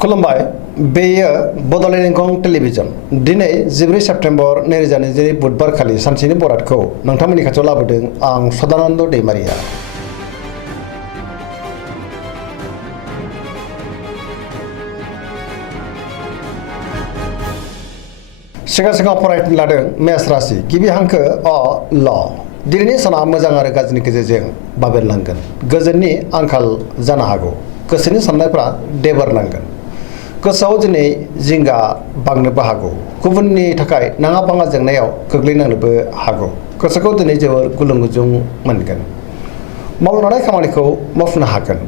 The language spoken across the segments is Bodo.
खुलुमबाय बेयो बड'लेण्ड इंखं टेलिभिजन दिनै 14 सेप्तेम्बर 2022 बुधबार खालि सानसेनि बरादखौ नोंथांमोननि खाथियाव लाबोदों आं सदानन्द दैमारिया। सिगां फरायनो लादों मेष राशि गिबि हांखो अ ल दिनैनि साना मोजां आरो गाज्रिनि गेजेरजों बाबेरलांगोन गोजोननि आंखाल जानो हागौ गोसोनि साननायफ्रा देबार नांगोन गोसोआव दिनै जिंगा बांनोबो हागौ गुबुननि थाखाय नाङा फाङा जेंनायाव गोग्लैनांनोबो हागौ गोसोखौ दिनै जोबोर गुलुं गुजुं मोनगोन मावनो लानाय खामानिखौ मावफुंनो हागोन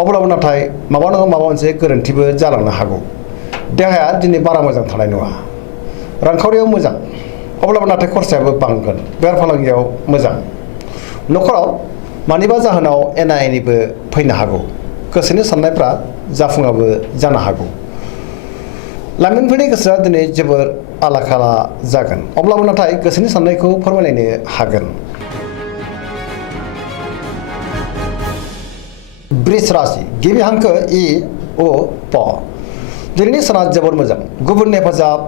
अब्लाबो नाथाय माबा नङा माबा मोनसे गोरोन्थिबो जालांनो हागौ देहाया दिनै बारा मोजां थानाय नङा रांखावरियाव मोजां अब्लाबो नाथाय खरसायाबो बांगोन बेफार फालांगियाव मोजां न'खराव मानिबा जाहोनाव एना एनिबो फैनो हागौ गोसोनि साननायफ्रा जाफुङाबो जानो हागौ लाइमोनफोरनि गोसोआ दिनै जोबोर आला खाला जागोन अब्लाबो नाथाय गोसोनि साननायखौ फोरमायलायनो हागोन। वृष राशि गिबि हांखो इ अ प दिनैनि साना जोबोर मोजां गुबुननि हेफाजाब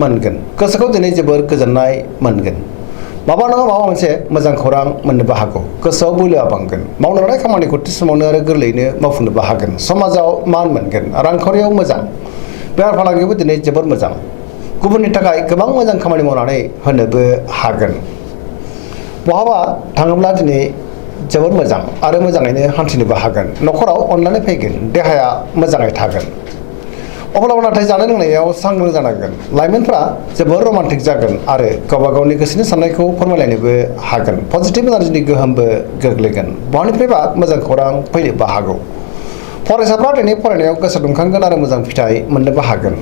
मोनगोन गोसोखौ दिनै जोबोर गोजोननाय मोनगोन माबा नङा माबा मोनसे मोजां खौरां मोननोबो हागौ गोसोआव बोलोआ बांगोन मावनो लानाय खामानिखौ थि समावनो आरो गोरलैयैनो मावफुंनोबो हागोन समाजाव मान मोनगोन रांखावरियाव मोजां बेफार फालांगियावबो दिनै जोबोर मोजां गुबुननि थाखाय गोबां मोजां खामानि मावनानै होनोबो हागोन बहाबा थाङोब्ला दिनै जोबोर मोजां आरो मोजाङैनो हान्थिनोबो हागोन न'खराव अननानै फैगोन देहाया मोजाङै थागोन अब्लाबो नाथाय जानाय लोंनायाव सांग्रां जानांगोन लाइमोनफ्रा जोबोर रमान्टिक जागोन आरो गावबा गावनि गोसोनि साननायखौ फोरमायलायनोबो हागोन पजिटिभ एनार्जिनि गोहोमबो गोग्लैगोन बहानिफ्रायबा मोजां खौरां फैनोबो हागौ फरायसाफ्रा दिनै फरायनायाव गोसो दुंखांगोन आरो मोजां फिथाइ मोननोबो हागोन।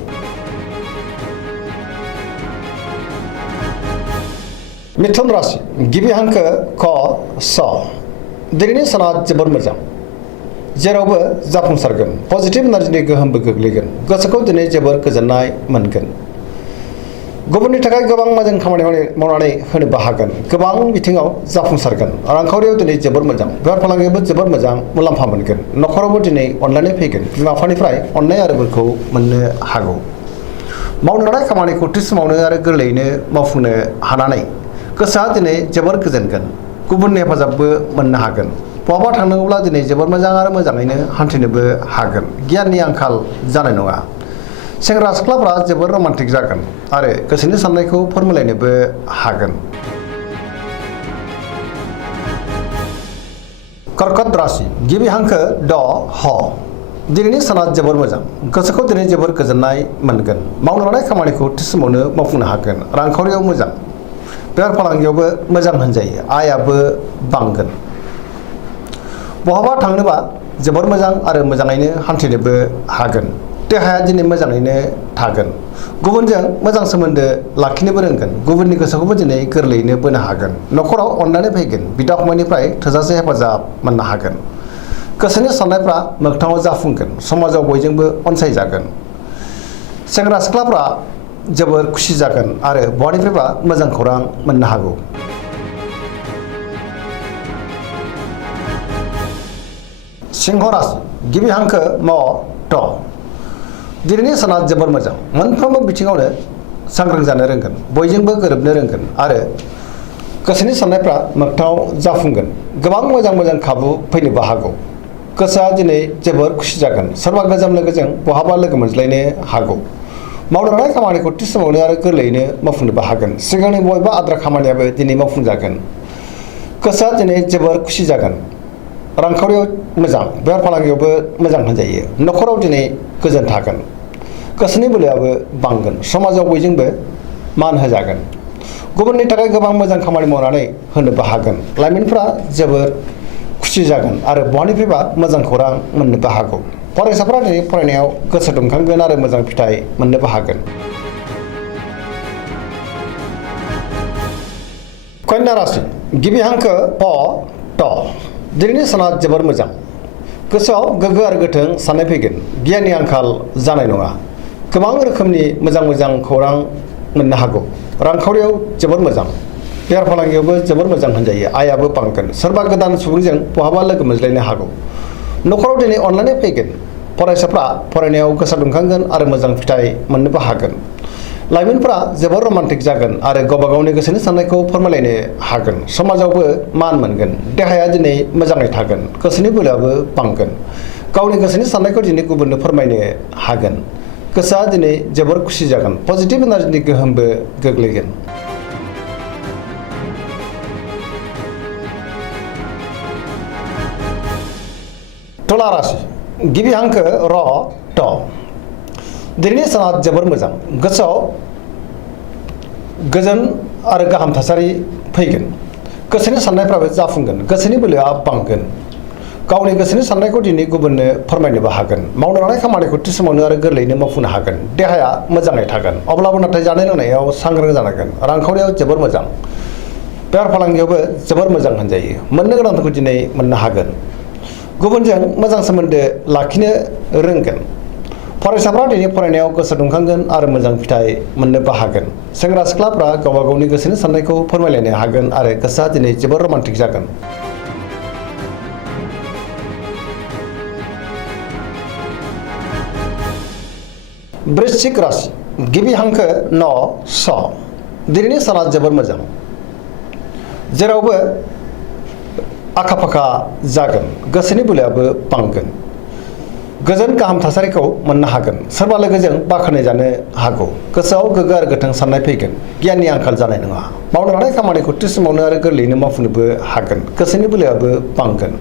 मिथुन राशि गिबि हांखो क स दिनैनि साना जोबोर मोजां जेरावबो जाफुंसारगोन पजिटिभ एनार्जिनि गोहोमबो गोग्लैगोन गोसोखौ दिनै जोबोर गोजोननाय मोनगोन गुबुननि थाखाय गोबां मोजां खामानि मावनानै होनोबो हागोन गोबां बिथिङाव जाफुंसारगोन रांखावरियाव दिनै जोबोर मोजां बेफार फालांगियावबो जोबोर मोजां मुलाम्फा मोनगोन न'खरावबो दिनै अनलायनाय फैगोन बिमा बिफानिफ्राय अननाय आरो बोरखौ मोननो हागौ मावनो लानाय खामानिखौ थि समावनो आरो गोरलैयैनो मावफुंनो हानानै गोसोआ दिनै जोबोर गोजोनगोन गुबुननि हेफाजाबबो मोननो हागोन बहाबा थांनांगौब्ला दिनै जोबोर मोजां आरो मोजाङैनो हान्थिनोबो हागोन गियाननि आंखाल जानाय नङा सेंग्रा सिख्लाफ्रा जोबोर रमान्टिक जागोन आरो गोसोनि साननायखौ फोरमायलायनोबो हागोन। कर्कट राशि गिबि हांखो ड ह दिनैनि साना जोबोर मोजां गोसोखौ दिनै जोबोर गोजोननाय मोनगोन मावनो लानाय खामानिखौ थि समावनो मावफुंनो हागोन रांखावरियाव मोजां बेफार फालांगियावबो मोजां होनजायो आयाबो बांगोन बहाबा थांनोबा जोबोर मोजां आरो मोजाङैनो हान्थिनोबो हागोन देहाया दिनै मोजाङैनो थागोन गुबुनजों मोजां सोमोन्दो लाखिनोबो रोंगोन गुबुननि गोसोखौबो दिनै गोरलैयैनो बोनो हागोन न'खराव अननानै फैगोन बिदा फंबायनिफ्राय थोजासे हेफाजाब मोननो हागोन गोसोनि साननायफ्रा मोगथाङाव जाफुंगोन समाजाव बयजोंबो अनसायजागोन सेंग्रा सिख्लाफ्रा जोबोर खुसि जागोन आरो बहानिफ्रायबा मोजां खौरां मोननो हागौ। सिंह राशि गिबि हांखो म ट दिनैनि साना जोबोर मोजां मोनफ्रोमबो बिथिङावनो सांग्रां जानो रोंगोन बयजोंबो गोरोबनो रोंगोन आरो गोसोनि साननायफ्रा मोगथाङाव जाफुंगोन गोबां मोजां खाबु फैनोबो हागौ गोसोआ दिनै जोबोर खुसि जागोन सोरबा गोजाम लोगोजों बहाबा लोगो मोनज्लायनो हागौ मावनो लानाय खामानिखौ थि समावनो आरो गोरलैयैनो मावफुंनोबो हागोन सिगांनि बबेबा आद्रा खामानियाबो दिनै मावफुंजागोन गोसोआ दिनै जोबोर खुसि जागोन रांखावरियाव मोजां बेफार फालांगियावबो मोजां होनजायो न'खराव दिनै गोजोन थागोन गोसोनि बोलोआबो बांगोन समाजाव बयजोंबो मान होजागोन गुबुननि थाखाय गोबां मोजां खामानि मावनानै होनोबो हागोन लाइमोनफ्रा जोबोर खुसि जागोन आरो बहानिफ्रायबा मोजां खौरां मोननोबो हागौ फरायसाफ्रा दिनै फरायनायाव गोसो दुंखांगोन आरो मोजां फिथाइ मोननोबो हागोन। कन्या राशि गिबि हांखो प ट दिनैनि साना जोबोर मोजां गोसोआव गोग्गो आरो गोथों साननाय फैगोन गियाननि आंखाल जानाय नङा गोबां रोखोमनि मोजां खौरां मोननो हागौ रांखावरियाव जोबोर मोजां बेफार फालांगियावबो जोबोर मोजां होनजायो आयाबो बांगोन सोरबा गोदान सुबुंजों बहाबा लोगो मोनज्लायनो हागौ न'खराव दिनै अनलायनाय फैगोन फरायसाफ्रा फरायनायाव गोसो दुंखांगोन आरो मोजां फिथाइ मोननोबो हागोन। लाइमोनफ्रा जोबोर रमान्टिक जागोन आरो गावबा गावनि गोसोनि साननायखौ फोरमायलायनो हागोन। समाजावबो मान मोनगोन। देहाया दिनै मोजाङै थागोन। गोसोनि बोलोआबो बांगोन। गावनि गोसोनि साननायखौ दिनै गुबुननो फोरमायनो हागोन। गोसोआ दिनै जोबोर खुसि जागोन। पजिटिभ एनार्जिनि गोहोमबो गोग्लैगोन। तुला राशि गिबि हांखो र ट। दिनैनि साना जोबोर मोजां। गोसोआव गोजोन आरो गाहाम थासारि फैगोन। गोसोनि साननायफ्राबो जाफुंगोन। गोसोनि बोलोआ बांगोन। गावनि गोसोनि साननायखौ दिनै गुबुननो फोरमायनोबो हागोन। मावनो लानाय खामानिखौ थि समावनो आरो गोरलैयैनो मावफुंनो हागोन। देहाया मोजाङै थागोन। अब्लाबो नाथाय जानाय लोंनायाव सांग्रां जानांगोन। रांखावरियाव जोबोर मोजां। बेफार फालांगियावबो जोबोर मोजां होनजायो। मोननो गोनांफोरखौ दिनै मोननो हागोन। गुबुनजों मोजां सोमोन्दो लाखिनो रोंगोन। फरायसाफ्रा दिनै फरायनायाव गोसो दुंखांगोन आरो मोजां फिथाइ मोननोबो हागोन। सेंग्रा सिख्लाफ्रा गावबा गावनि गोसोनि साननायखौ फोरमायलायनो हागोन आरो गोसोआ दिनै जोबोर रमान्टिक जागोन। वृश्चिक राशि गिबि हांखो न स। दिनैनि साना जोबोर मोजां। जेरावबो आखा फाखा जागोन। गोसोनि बोलोआबो बांगोन। गोजोन गाहाम थासारिखौ मोननो हागोन। सोरबा लोगोजों बाख्नाय जानो हागौ। गोसोआव गोग्गो आरो गोथों साननाय फैगोन। गियाननि आंखाल जानाय नङा। मावनो लानाय खामानिखौ थि समावनो आरो गोरलैयैनो मावफुंनोबो हागोन। गोसोनि बोलोआबो बांगोन।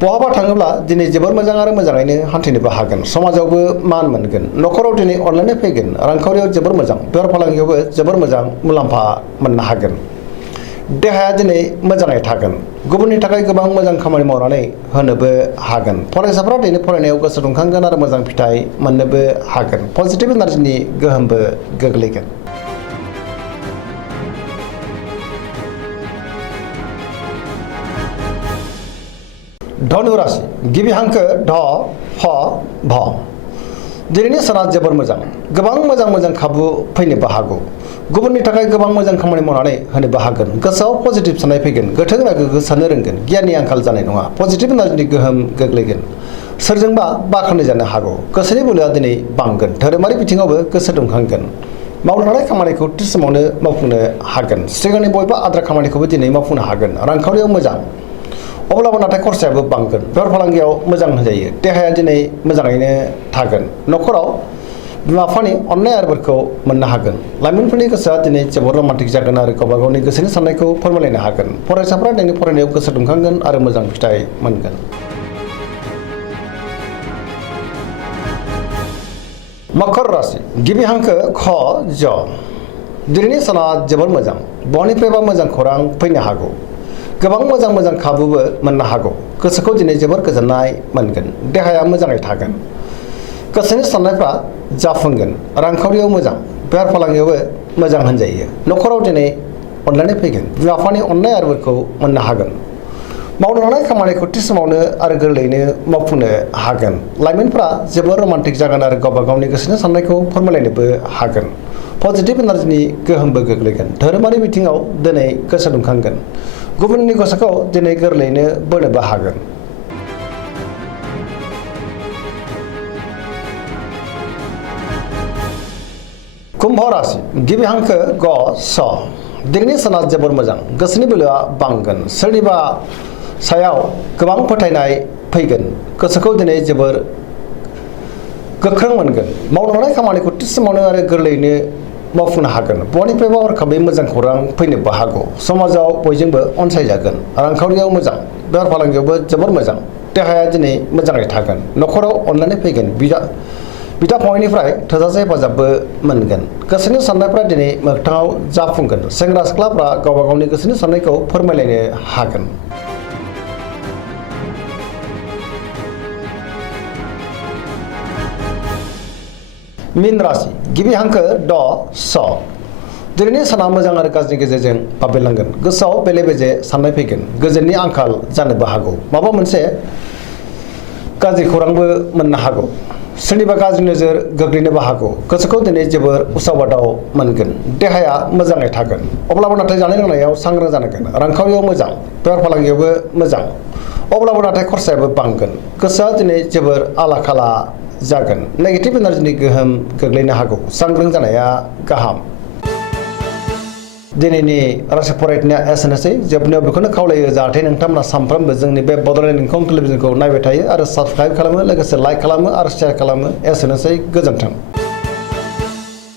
बहाबा थाङोब्ला दिनै जोबोर मोजां आरो मोजाङैनो हान्थिनोबो हागोन। समाजावबो मान मोनगोन। न'खराव दिनै अनलायनाय फैगोन। रांखावरियाव जोबोर मोजां। बेफार फालांगियावबो जोबोर मोजां मुलाम्फा मोननो हागोन। देहाया दिनै मोजाङै थागोन। गुबुननि थाखाय गोबां मोजां खामानि मावनानै होनोबो हागोन। फरायसाफ्रा दिनै फरायनायाव गोसो दुंखांगोन आरो मोजां फिथाइ मोननोबो हागोन। पजिटिभ एनार्जिनि गोहोमबो गोग्लैगोन। धनु राशि गिबि हांखो ध फ भ। दिनैनि साना जोबोर मोजां। गोबां मोजां खाबु फैनोबो हागौ। गुबुननि थाखाय गोबां मोजां खामानि मावनानै होनोबो हागोन। गोसोआव पजिटिभ साननाय फैगोन। गोथों आरो गोग्गो साननो रोंगोन। गियाननि आंखाल जानाय नङा। पजिटिभ एनार्जिनि गोहोम गोग्लैगोन। सोरजोंबा बाख्नाय जानो हागौ। गोसोनि बोलोआ दिनै बांगोन। धोरोमारि बिथिङावबो गोसो दुंखांगोन। मावनो लानाय खामानिखौ थि समावनो मावफुंनो हागोन। सिगांनि बबेबा आद्रा खामानिखौबो दिनै मावफुंनो हागोन। रांखावरियाव मोजां। अब्लाबो नाथाय खरसायाबो बांगोन। बेफार फालांगियाव मोजां होनजायो। देहाया दिनै मोजाङैनो थागोन। न'खराव बिमा बिफानि अननाय आरो बोरखौ मोननो हागोन। लाइमोनफोरनि गोसोआ दिनै जोबोर रमान्टिक जागोन आरो गावबा गावनि गोसोनि साननायखौ फोरमायलायनो हागोन। फरायसाफ्रा दिनै फरायनायाव गोसो दुंखांगोन आरो मोजां फिथाइ मोनगोन। मकर राशि गिबि हांखो ख ज। दिनैनि साना जोबोर मोजां। बयनिफ्रायबो मोजां खौरां फैनो हागौ। गोबां मोजां खाबुबो मोननो हागौ। गोसोखौ दिनै जोबोर गोजोननाय मोनगोन। देहाया मोजाङै थागोन। गोसोनि साननायफ्रा जाफुंगोन। रांखावरियाव मोजां। बेफार फालांगियावबो मोजां होनजायो। न'खराव दिनै अनलायनाय फैगोन। बिमा बिफानि अननाय आरो बोरखौ मोननो हागोन। मावनो लानाय खामानिखौ थि समावनो आरो गोरलैयैनो मावफुंनो हागोन। लाइमोनफ्रा जोबोर रमान्टिक जागोन आरो गावबा गावनि गोसोनि साननायखौ फोरमायलायनोबो हागोन। पजिटिभ एनार्जिनि गोहोमबो गोग्लैगोन। धोरोमारि बिथिङाव दिनै गोसो दुंखांगोन। गुबुननि गोसोखौ दिनै गोरलैयैनो बोनोबो हागोन। कुम्भ राशि गिबि हांखो ग स। दिनैनि साना जोबोर मोजां। गोसोनि बोलोआ बांगोन। सोरनिबा सायाव गोबां फोथायनाय फैगोन। गोसोखौ दिनै जोबोर गोख्रों मोनगोन। मावनो लानाय खामानिखौ थि समावनो आरो गोरलैयैनो मावफुंनो हागोन। बयनिफ्रायबो हरखाबै मोजां खौरां फैनोबो हागौ। समाजाव बयजोंबो अनसायजागोन। रांखावरियाव मोजां। बेफार फालांगियावबो जोबोर मोजां। देहाया दिनै मोजाङै थागोन। न'खराव अनलायनाय फैगोन। बिदा फंबायनिफ्राय थोजासे हेफाजाबबो मोनगोन। गोसोनि साननायफ्रा दिनै मोगथाङाव जाफुंगोन। सेंग्रा सिख्लाफ्रा गावबा गावनि गोसोनि साननायखौ फोरमायलायनो हागोन। मीन राशि गिबि हांखो ड स। दिनैनि साना मोजां आरो गाज्रिनि गेजेरजों बाबेरलांगोन। गोसोआव बेले बेजे साननाय फैगोन। गोजोननि आंखाल जानोबो हागौ। माबा मोनसे गाज्रि खौरांबो मोननो हागौ। सोरनिबा गाज्रि नोजोर गोग्लैनोबो हागौ। गोसोखौ दिनै जोबोर उसाव बादाव मोनगोन। देहाया मोजाङै थागोन। अब्लाबो नाथाय जानाय लोंनायाव सांग्रां जानांगोन। रांखावरियाव मोजां। बेफार फालांगियावबो मोजां। अब्लाबो नाथाय खरसायाबो बांगोन। गोसोआ दिनै जोबोर आला खाला जागोन। नेगेटिभ एनार्जिनि गोहोम गोग्लैनो हागौ। सांग्रां जानाया गाहाम। दिनैनि राशि फरायनाया एसेनोसै। जोबनायाव बेखौनो खावलायो जाहाथे नोंथांमोना सानफ्रोमबो जोंनि बे बड'लेण्ड इंखं टेलिभिजनखौ नायबाय थायो आरो साबस्क्राइब खालामो, लोगोसे लाइक खालामो आरो शेयार खालामो। एसेनोसै, गोजोन्थों।